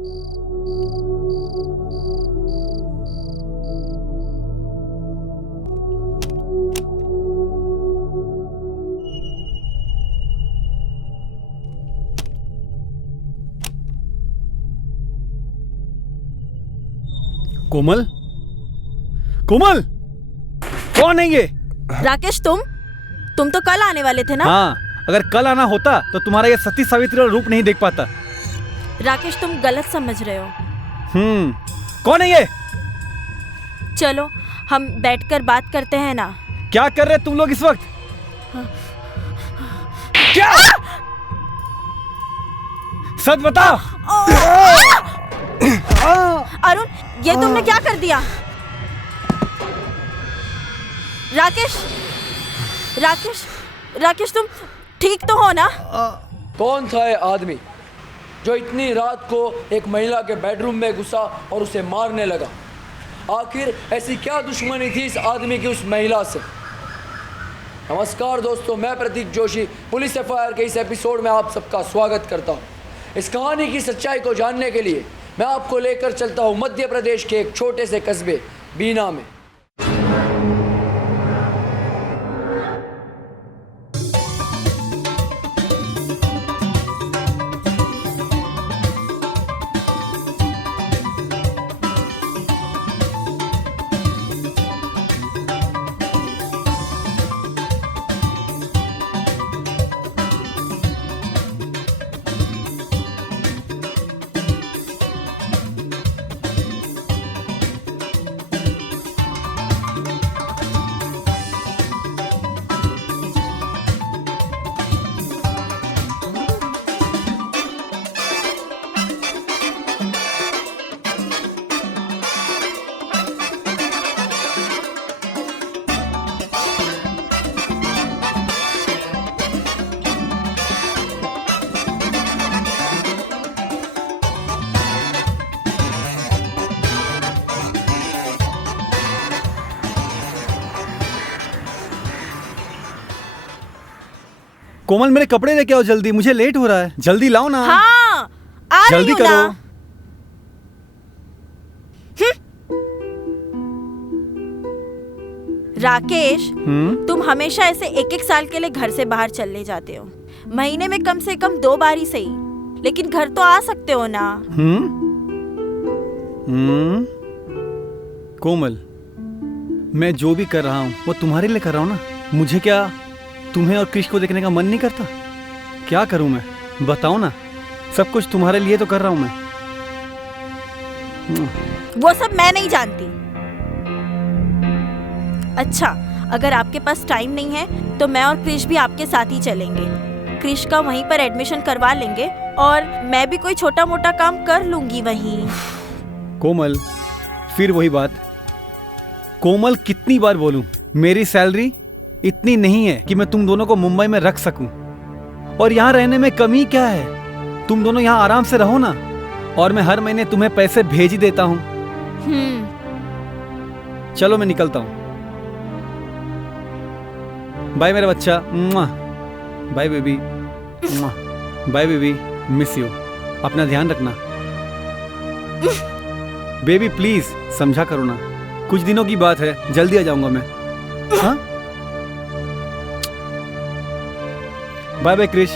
कोमल, कोमल, कौन है ये? राकेश, तुम तो कल आने वाले थे ना? हाँ, अगर कल आना होता तो तुम्हारा ये सती सावित्री वाला रूप नहीं देख पाता। राकेश, तुम गलत समझ रहे हो। कौन है ये? चलो हम बैठकर बात करते हैं ना। क्या कर रहे तुम लोग इस वक्त? क्या? सच बताओ। अरुण, ये तुमने क्या कर दिया? राकेश, राकेश, राकेश, तुम ठीक तो हो ना? कौन था ये आदमी जो इतनी रात को एक महिला के बेडरूम में घुसा और उसे मारने लगा? आखिर ऐसी क्या दुश्मनी थी इस आदमी की उस महिला से? नमस्कार दोस्तों, मैं प्रतीक जोशी पुलिस एफआईआर के इस एपिसोड में आप सबका स्वागत करता हूँ। इस कहानी की सच्चाई को जानने के लिए मैं आपको लेकर चलता हूँ मध्य प्रदेश के एक छोटे से कस्बे बीना में। कोमल, मेरे कपड़े लेके आओ जल्दी, मुझे लेट हो रहा है। जल्दी लाओ ना। हाँ, आ रही जल्दी हूँ करो। ना। राकेश, तुम हमेशा ऐसे एक एक साल के लिए घर से बाहर चले जाते हो। महीने में कम से कम 2 बार ही सही, लेकिन घर तो आ सकते हो ना। कोमल, मैं जो भी कर रहा हूँ वो तुम्हारे लिए कर रहा हूँ ना। मुझे क्या तुम्हें और क्रिश को देखने का मन नहीं करता? क्या करूं मैं, बताओ ना। सब कुछ तुम्हारे लिए तो कर रहा हूं मैं। वो सब मैं नहीं जानती। अच्छा, अगर आपके पास टाइम नहीं है तो मैं और क्रिश भी आपके साथ ही चलेंगे। क्रिश का वहीं पर एडमिशन करवा लेंगे और मैं भी कोई छोटा मोटा काम कर लूंगी वहीं। कोमल, फिर वही बात। कोमल, कितनी बार बोलूं, मेरी सैलरी इतनी नहीं है कि मैं तुम दोनों को मुंबई में रख सकूं। और यहाँ रहने में कमी क्या है? तुम दोनों यहाँ आराम से रहो ना, और मैं हर महीने तुम्हें पैसे भेज ही देता हूँ। चलो मैं निकलता हूँ। बाय मेरा बच्चा। Bye baby. Bye baby, miss you. अपना ध्यान रखना बेबी, प्लीज समझा करो ना। कुछ दिनों की बात है, जल्दी आ जाऊंगा मैं। हाँ, बाय बाय क्रिश।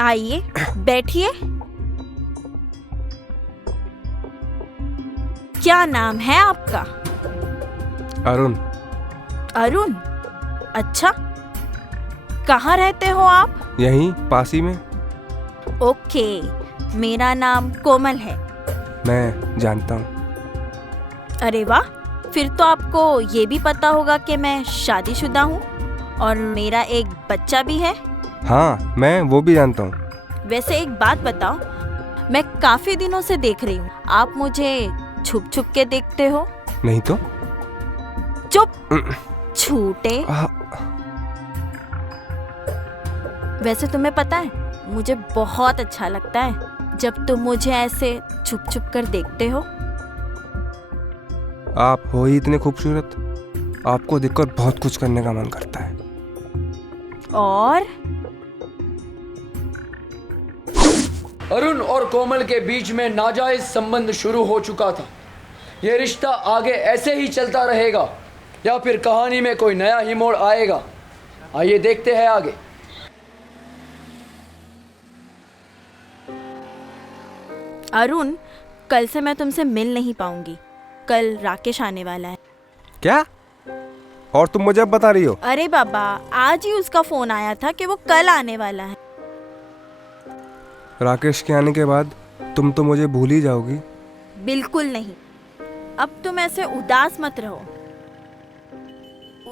आइए बैठिए। क्या नाम है आपका? अरुण। अरुण? अच्छा, कहाँ रहते हो आप? यहीं पास ही में। ओके, मेरा नाम कोमल है। मैं जानता हूँ। अरे वाह, फिर तो आपको ये भी पता होगा कि मैं शादीशुदा हूँ और मेरा एक बच्चा भी है। हाँ, मैं वो भी जानता हूँ। वैसे एक बात बताओ, मैं काफी दिनों से देख रही हूँ, आप मुझे छुप छुप के देखते हो। नहीं तो? चुप, छूटे। वैसे तुम्हें पता है, मुझे बहुत अच्छा लगता है जब तुम मुझे ऐसे छुप छुप कर देखते हो। आप हो ही इतने खूबसूरत, आपको देखकर बहुत कुछ करने का मन करता है। और अरुण और कोमल के बीच में नाजायज संबंध शुरू हो चुका था। यह रिश्ता आगे ऐसे ही चलता रहेगा या फिर कहानी में कोई नया ही मोड़ आएगा? आइए देखते हैं आगे। अरुण, कल से मैं तुमसे मिल नहीं पाऊंगी। कल राकेश आने वाला है। क्या? और तुम मुझे अब बता रही हो? अरे बाबा, आज ही उसका फोन आया था कि वो कल आने वाला है। राकेश के आने के बाद तुम तो मुझे भूल ही जाओगी। बिल्कुल नहीं, अब तुम ऐसे उदास मत रहो।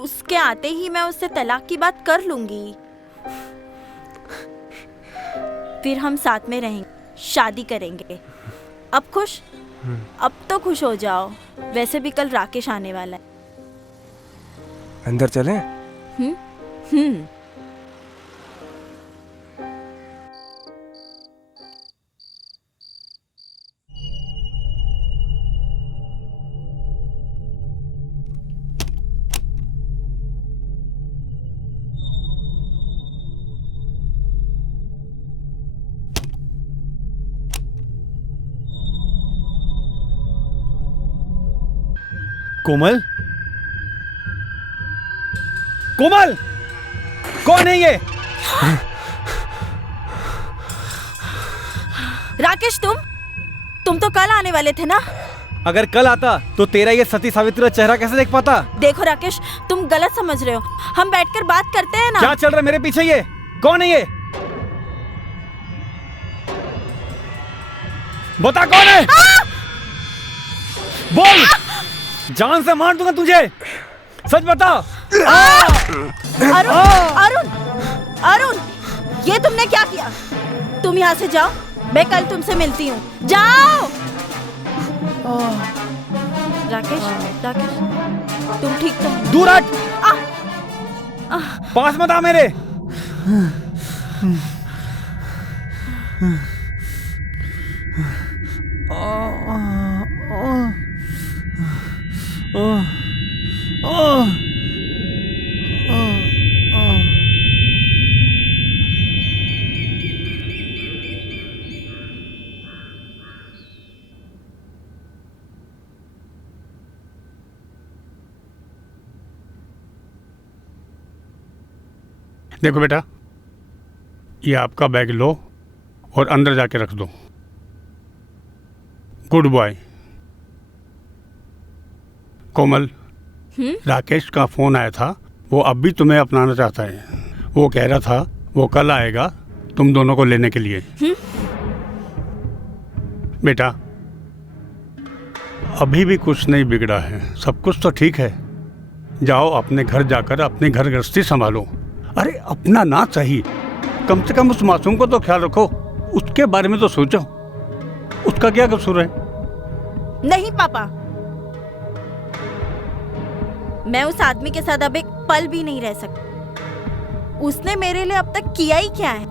उसके आते ही मैं उससे तलाक की बात कर लूंगी। फिर हम साथ में रहेंगे, शादी करेंगे। अब खुश? अब तो खुश हो जाओ। वैसे भी कल राकेश आने वाला है। अंदर चलें? हम्म। कोमल? कोमल, कौन है ये? राकेश, तुम तो कल आने वाले थे ना? अगर कल आता तो तेरा ये सती सावित्री का चेहरा कैसे देख पाता? देखो राकेश, तुम गलत समझ रहे हो। हम बैठकर बात करते हैं ना। क्या चल रहा है मेरे पीछे? ये कौन है? ये बता कौन है? बोल, जान से मार दूंगा तुझे, सच बता। अरुण, अरुण, अरुण, ये तुमने क्या किया? तुम यहाँ से जाओ, मैं कल तुमसे मिलती हूँ। जाओ। राकेश, राकेश, तुम ठीक तो? दूर हट, पास मत आ मेरे। देखो बेटा, ये आपका बैग लो और अंदर जाके रख दो। Good boy. कोमल, राकेश का फोन आया था, वो अब भी तुम्हें अपनाना चाहता है। वो कह रहा था वो कल आएगा तुम दोनों को लेने के लिए। बेटा, अभी भी कुछ नहीं बिगड़ा है, सब कुछ तो ठीक है। जाओ अपने घर जाकर अपनी घर गृहस्थी संभालो। अरे अपना ना चाहिए, कम से कम उस मासूम को तो ख्याल रखो, उसके बारे में तो सोचो। उसका क्या कसूर है? नहीं पापा, मैं उस आदमी के साथ अब एक पल भी नहीं रह सकती। उसने मेरे लिए अब तक किया ही क्या है?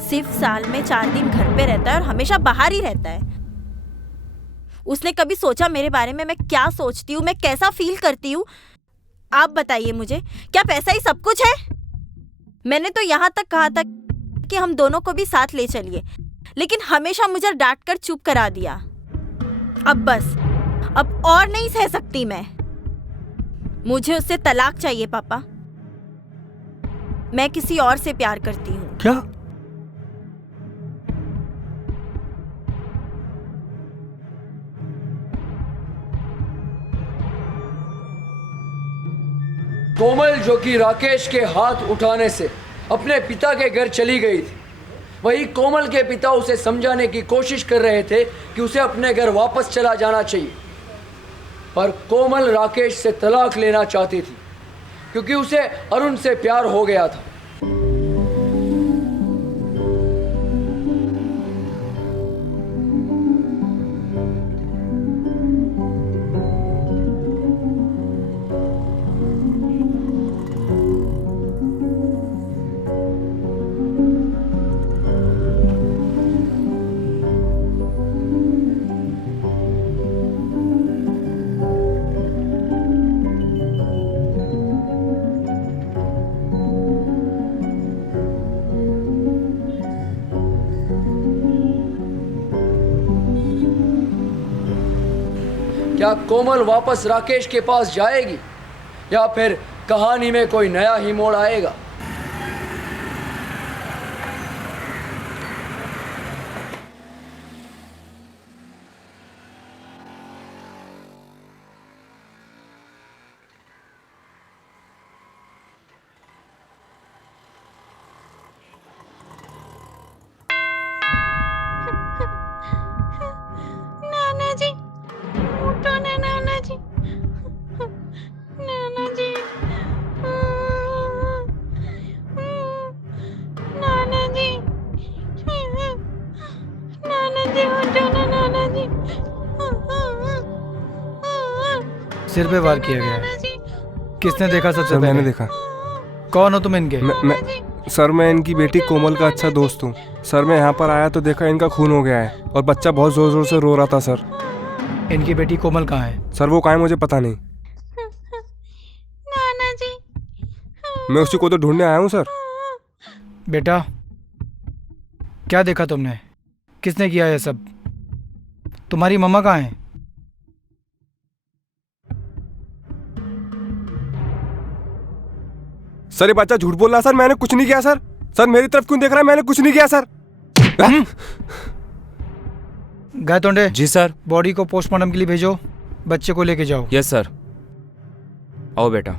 सिर्फ साल में 4 दिन घर पे रहता है और हमेशा बाहर ही रहता है। उसने कभी सोचा मेरे बारे में मैं क्या सोचती हूँ, मैं कैसा फील करती हूँ? आप बताइए मुझे, क्या पैसा ही सब कुछ है? मैंने तो यहाँ तक कहा था कि हम दोनों को भी साथ ले चलिए, लेकिन हमेशा मुझे डांट कर चुप करा दिया। अब बस, अब और नहीं सह सकती मैं। मुझे उससे तलाक चाहिए पापा। मैं किसी और से प्यार करती हूँ। क्या? कोमल, जो कि राकेश के हाथ उठाने से अपने पिता के घर चली गई थी, वही कोमल के पिता उसे समझाने की कोशिश कर रहे थे कि उसे अपने घर वापस चला जाना चाहिए। पर कोमल राकेश से तलाक लेना चाहती थी क्योंकि उसे अरुण से प्यार हो गया था। क्या कोमल वापस राकेश के पास जाएगी या फिर कहानी में कोई नया ही मोड़ आएगा? नाना जी, उठो ना नाना जी, नाना जी, नाना जी, नाना जी, उठो ना नाना जी। सिर पे वार किया गया है। किसने देखा सबसे सर, पहले? मैंने देखा। कौन हो तुम इनके? सर, मैं इनकी बेटी कोमल का अच्छा दोस्त हूँ। सर, मैं यहाँ पर आया तो देखा इनका खून हो गया है और बच्चा बहुत जोर जोर से रो रहा था। सर, इनकी बेटी कोमल कहाँ है? सर वो कहाँ है मुझे पता नहीं। नाना जी, मैं उसी को तो ढूंढने आया हूँ सर। बेटा, क्या देखा तुमने? किसने किया ये सब? तुम्हारी मम्मा कहाँ है? सर, ये बच्चा झूठ बोल रहा है सर, मैंने कुछ नहीं किया सर। सर, मेरी तरफ क्यों देख रहा है? मैंने कुछ नहीं किया सर। गायतोंडे, जी सर। बॉडी को पोस्टमार्टम के लिए भेजो। बच्चे को लेके जाओ। Yes sir. आओ बेटा।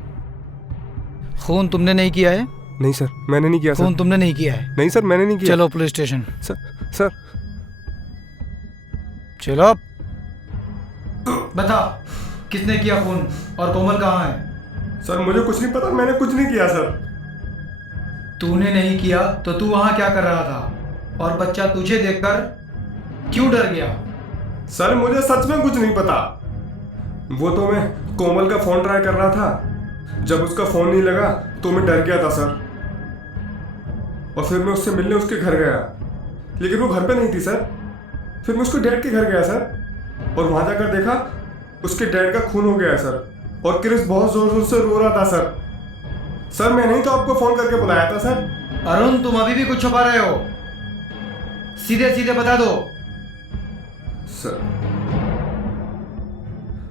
खून तुमने नहीं किया है? नहीं सर, मैंने नहीं किया सर। खून तुमने नहीं किया है? नहीं सर, मैंने नहीं किया। चलो पुलिस स्टेशन। सर चलो। बता किसने किया खून और कोमल कहाँ है? सर मुझे कुछ नहीं पता, मैंने कुछ नहीं किया सर। तूने नहीं किया तो तू वहाँ क्या कर रहा था? और बच्चा तुझे देखकर क्यों डर गया? सर मुझे सच में कुछ नहीं पता। वो तो मैं कोमल का फोन ट्राई कर रहा था, जब उसका फोन नहीं लगा तो मैं डर गया था सर। और फिर मैं उससे मिलने उसके घर गया, लेकिन वो घर पे नहीं थी सर। फिर मैं उसके डैड के घर गया सर, और वहां जाकर देखा उसके डैड का खून हो गया है सर। और क्रिस बहुत जोर जोर से रो रहा था सर। सर मैं नहीं तो आपको फोन करके बुलाया था सर। अरुण तुम अभी भी कुछ छुपा रहे हो, सीधे सीधे बता दो। सर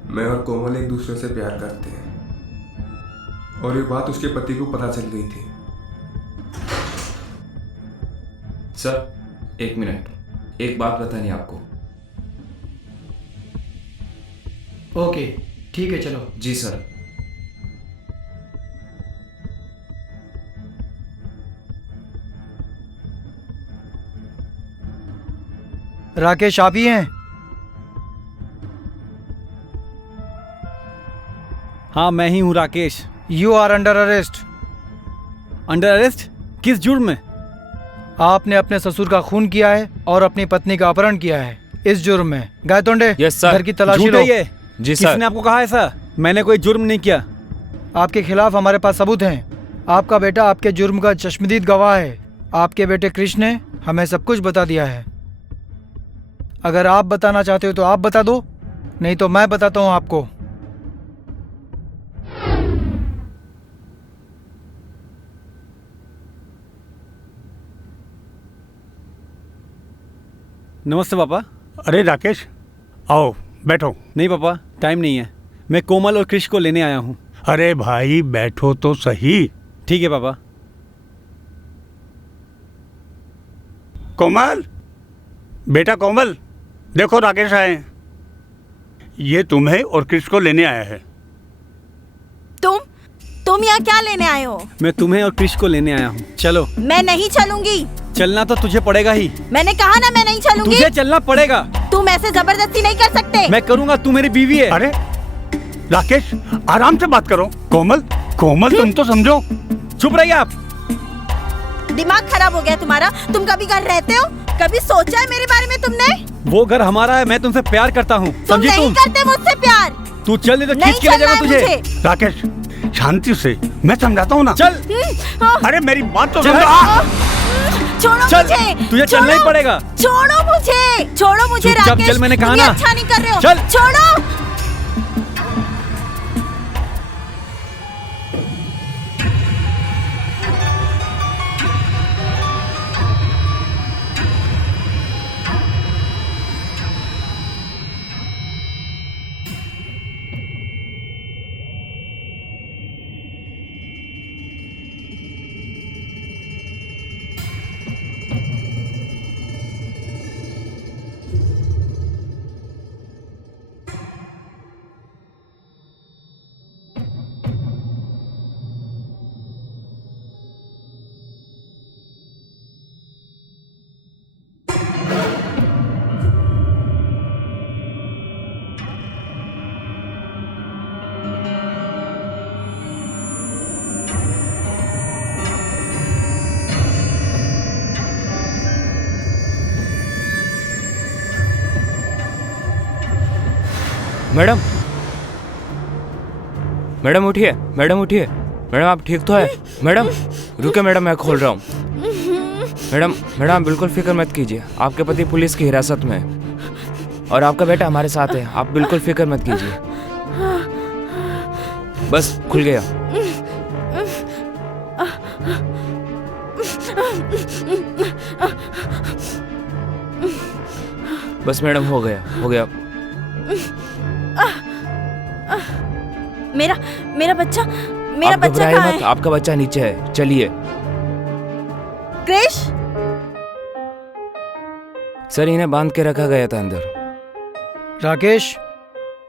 मैं और कोमल एक दूसरे से प्यार करते हैं, और ये बात उसके पति को पता चल गई थी। सर एक मिनट, एक बात बतानी आपको। ओके ठीक है चलो। जी सर। राकेश आप ही हैं? हाँ मैं ही हूँ Rakesh. You are under arrest. Under arrest? किस जुर्म में? आपने अपने ससुर का खून किया है और अपनी पत्नी का अपहरण किया है, इस जुर्म में। Gaitonde yes sir. घर की तलाशी झूठ लो। है ये। जी सर। किसने आपको कहा ऐसा? मैंने कोई जुर्म नहीं किया। आपके खिलाफ हमारे पास सबूत हैं। आपका बेटा आपके जुर्म का चश्मदीद गवाह है। आपके बेटे कृष्ण ने हमें सब कुछ बता दिया है। अगर आप बताना चाहते हो तो आप बता दो, नहीं तो मैं बताता हूँ आपको। नमस्ते पापा। अरे राकेश, आओ बैठो। नहीं पापा, टाइम नहीं है। मैं कोमल और कृष को लेने आया हूँ। अरे भाई बैठो तो सही। ठीक है पापा। कोमल, बेटा कोमल, देखो राकेश आए हैं। ये तुम्हें और कृष को लेने आया है। तुम यहाँ क्या लेने आए हो? मैं तुम्हें और कृष को लेने आया हूँ। चलो। मैं नहीं चलूंगी। चलना तो तुझे पड़ेगा ही। मैंने कहा ना मैं नहीं चलूंगी। तुझे चलना पड़ेगा। तुम ऐसे जबरदस्ती नहीं कर सकते। मैं करूंगा, तू मेरी बीवी है। अरे राकेश, आराम से बात करो। कोमल, कोमल तुम तो समझो। चुप रहिए आप। दिमाग खराब हो गया तुम्हारा? तुम कभी घर रहते हो? कभी सोचा है मेरे बारे में तुमने? वो घर हमारा है, मैं तुमसे प्यार करता हूँ। तुम समझी नहीं तुम? करते मुझसे प्यार। तू चल, नहीं तो नहीं खींच के ले चलना जाऊंगा है तुझे। मुझे। राकेश शांति से, मैं समझाता हूँ ना। चल। अरे मेरी बात तो चल। सुनो। छोड़ो चल, मुझे। तुझे चलना ही पड़ेगा। छोड़ो मुझे, छोड़ो मुझे चुपचाप राकेश। चल, मैंने कहा तुम ये ना। अच्छा नहीं कर रहे हो। चल। छोड़ो। मैडम, मैडम उठिए, मैडम उठिए। मैडम आप ठीक तो है? मैडम रुके, मैडम मैं खोल रहा हूँ। मैडम, मैडम आप बिल्कुल फिक्र मत कीजिए। आपके पति पुलिस की हिरासत में है और आपका बेटा हमारे साथ है। आप बिल्कुल फिक्र मत कीजिए। बस खुल गया। बस मैडम हो गया, हो गया। मेरा बच्चा, मेरा आप बच्चा घबराइए कहाँ मत, है? आपका बच्चा नीचे है। चलिए। कृष, सर इन्हें बांध के रखा गया था अंदर। राकेश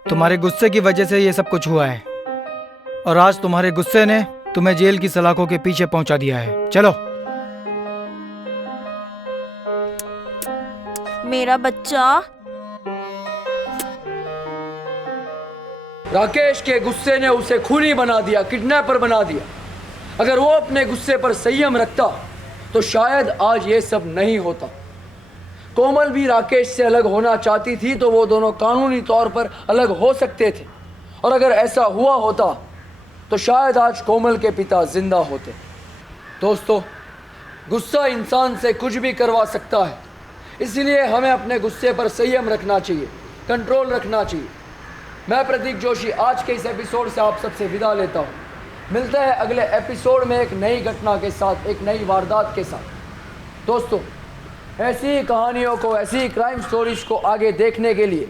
तुम्हारे गुस्से की वजह से ये सब कुछ हुआ है, और आज तुम्हारे गुस्से ने तुम्हें जेल की सलाखों के पीछे पहुंचा दिया है। चलो। मेरा बच्चा। राकेश के गुस्से ने उसे खूनी बना दिया, किडनैपर बना दिया। अगर वो अपने गुस्से पर संयम रखता तो शायद आज ये सब नहीं होता। कोमल भी राकेश से अलग होना चाहती थी तो वो दोनों कानूनी तौर पर अलग हो सकते थे, और अगर ऐसा हुआ होता तो शायद आज कोमल के पिता जिंदा होते। दोस्तों, गुस्सा इंसान से कुछ भी करवा सकता है, इसलिए हमें अपने गुस्से पर संयम रखना चाहिए, कंट्रोल रखना चाहिए। मैं प्रतीक जोशी आज के इस एपिसोड से आप सबसे विदा लेता हूँ। मिलते हैं अगले एपिसोड में एक नई घटना के साथ, एक नई वारदात के साथ। दोस्तों, ऐसी ही कहानियों को, ऐसी ही क्राइम स्टोरीज को आगे देखने के लिए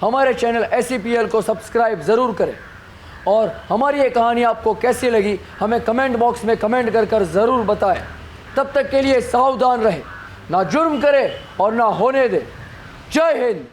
हमारे चैनल SCPL को सब्सक्राइब ज़रूर करें, और हमारी ये कहानी आपको कैसी लगी हमें कमेंट बॉक्स में कमेंट कर ज़रूर बताएं। तब तक के लिए सावधान रहें, ना जुर्म करें और ना होने दें। जय हिंद।